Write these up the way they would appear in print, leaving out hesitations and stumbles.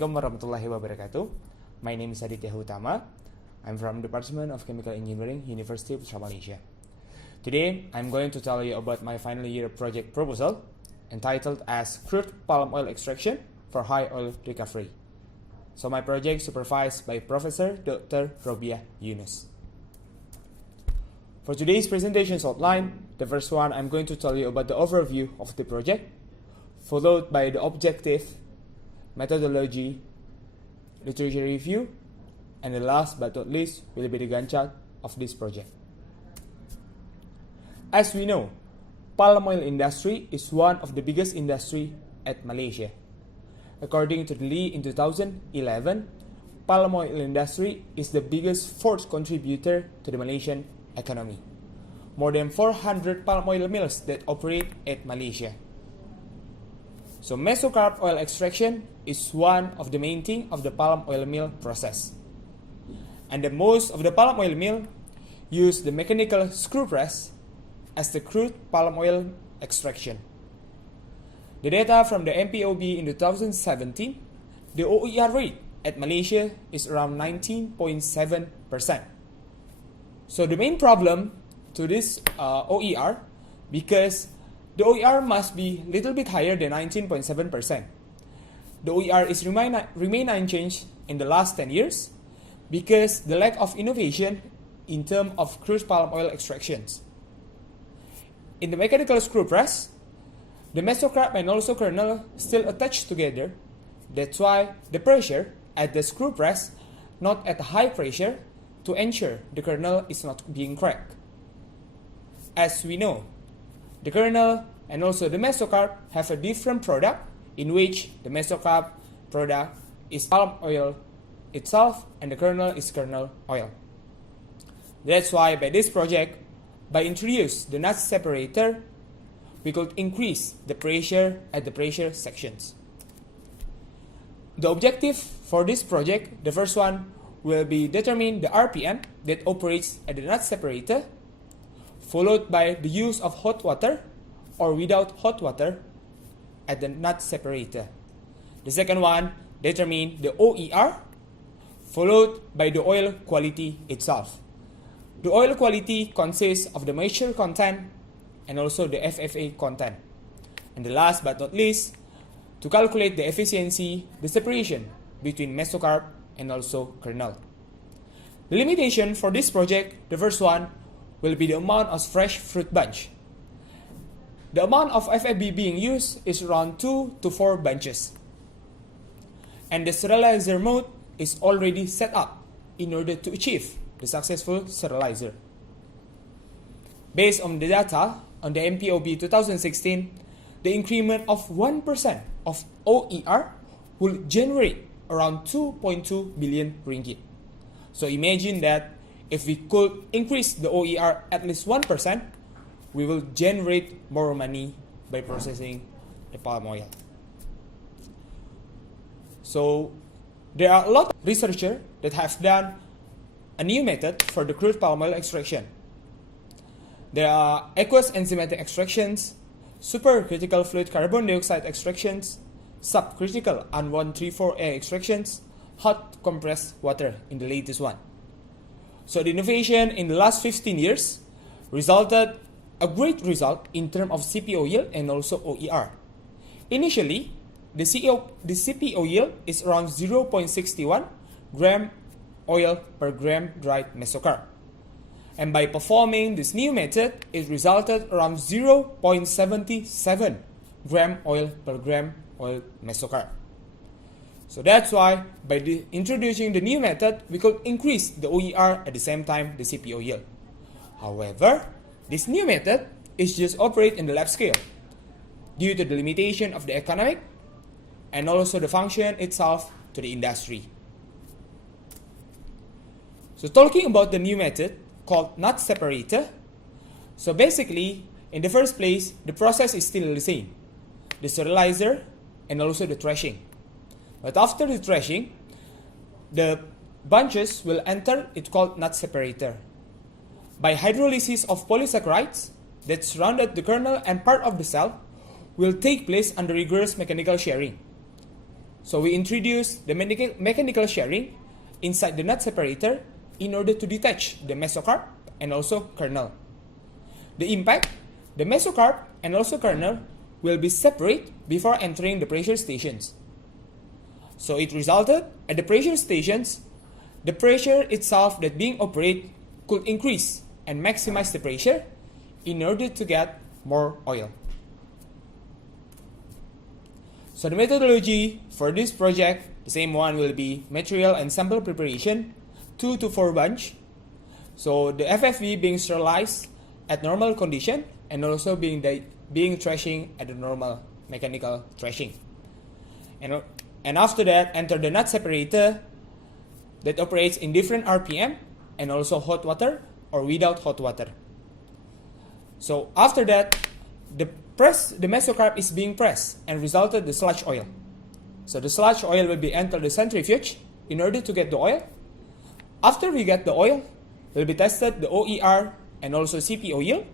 Assalamualaikum warahmatullahi wabarakatuh. My name is Aditya Hutama. I'm from Department of Chemical Engineering, University of Malaysia. Today, I'm going to tell you about my final year project proposal entitled as Crude Palm Oil Extraction for High Oil Recovery. So my project supervised by Professor Dr. Robiah Yunus. For today's presentation's outline, the first one I'm going to tell you about the overview of the project, followed by the objective, methodology, literature review, and the last but not least will be the Gantt chart of this project. As we know, palm oil industry is one of the biggest industry at Malaysia. According to the Lee in 2011, palm oil industry is the biggest fourth contributor to the Malaysian economy. More than 400 palm oil mills that operate at Malaysia. So mesocarp oil extraction is one of the main thing of the palm oil mill process. And the most of the palm oil mill use the mechanical screw press as the crude palm oil extraction. The data from the MPOB in 2017, the OER rate at Malaysia is around 19.7%. So the main problem to this OER, because the OER must be a little bit higher than 19.7%. The OER is remain unchanged in the last 10 years because the lack of innovation in terms of crude palm oil extractions. In the mechanical screw press, the mesocarp and also kernel still attached together. That's why the pressure at the screw press not at a high pressure to ensure the kernel is not being cracked. As we know, the kernel and also the mesocarp have a different product in which the mesocarp product is palm oil itself and the kernel is kernel oil. That's why by this project, by introduce the nut separator, we could increase the pressure at the pressure sections. The objective for this project, the first one, will be determine the RPM that operates at the nut separator, followed by the use of hot water or without hot water at the nut separator. The second one, determine the OER, followed by the oil quality itself. The oil quality consists of the moisture content and also the FFA content. And the last but not least, to calculate the efficiency, the separation between mesocarp and also kernel. The limitation for this project, the first one, will be the amount of fresh fruit bunch. The amount of FFB being used is around 2 to 4 bunches. And the sterilizer mode is already set up in order to achieve the successful sterilizer. Based on the data on the MPOB 2016, the increment of 1% of OER will generate around 2.2 billion ringgit. So imagine that if we could increase the OER at least 1%, we will generate more money by processing the palm oil. So there are a lot of researchers that have done a new method for the crude palm oil extraction. There are aqueous enzymatic extractions, supercritical fluid carbon dioxide extractions, subcritical N134A extractions, hot compressed water in the latest one. So the innovation in the last 15 years resulted a great result in terms of CPO yield and also OER. Initially, the CPO yield is around 0.61 gram oil per gram dried mesocarp. And by performing this new method, it resulted around 0.77 gram oil per gram oil mesocarp. So that's why by introducing the new method, we could increase the OER at the same time the CPO yield. However, this new method is just operate in the lab scale due to the limitation of the economic and also the function itself to the industry. So talking about the new method called nut separator, so basically in the first place the process is still the same, the sterilizer and also the threshing. But after the threshing, the bunches will enter, it's called nut separator. By hydrolysis of polysaccharides that surrounded the kernel and part of the cell will take place under rigorous mechanical shearing. So we introduce the mechanical shearing inside the nut separator in order to detach the mesocarp and also kernel. The impact, the mesocarp and also kernel will be separate before entering the pressure stations. So it resulted at the pressure stations, the pressure itself that being operated could increase and maximize the pressure in order to get more oil. So the methodology for this project, the same one will be material and sample preparation, 2 to 4 bunch. So the FFV being sterilized at normal condition and also being thrashing at the normal mechanical thrashing. And after that, enter the nut separator that operates in different RPM and also hot water or without hot water. So after that, the mesocarp is being pressed and resulted the sludge oil. So the sludge oil will be entered the centrifuge in order to get the oil. After we get the oil, will be tested the OER and also CPO yield.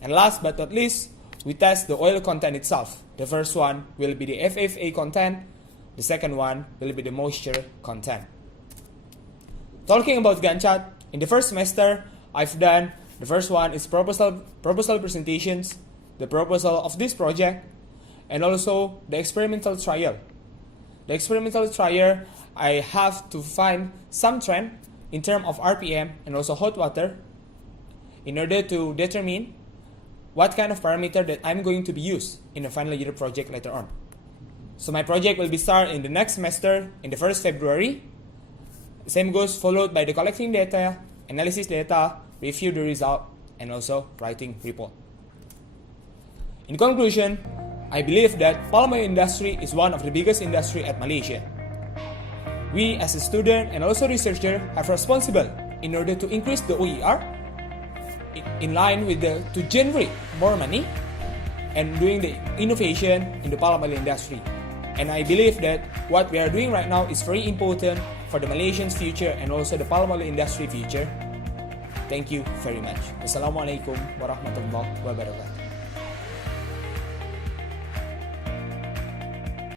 And last but not least, we test the oil content itself. The first one will be the FFA content. The second one will be the moisture content. Talking about Gantt chart, in the first semester, I've done the first one is proposal presentations, the proposal of this project, and also the experimental trial. The experimental trial, I have to find some trend in terms of RPM and also hot water in order to determine what kind of parameter that I'm going to be used in the final year project later on. So my project will be start in the next semester in the 1st February. Same goes followed by the collecting data, analysis data, review the result, and also writing report. In conclusion, I believe that palm oil industry is one of the biggest industry at Malaysia. We as a student and also researcher have responsible in order to increase the OER in line with to generate more money and doing the innovation in the palm oil industry. And I believe that what we are doing right now is very important for the Malaysians' future and also the palm oil industry future. Thank you very much. Assalamualaikum warahmatullahi wabarakatuh.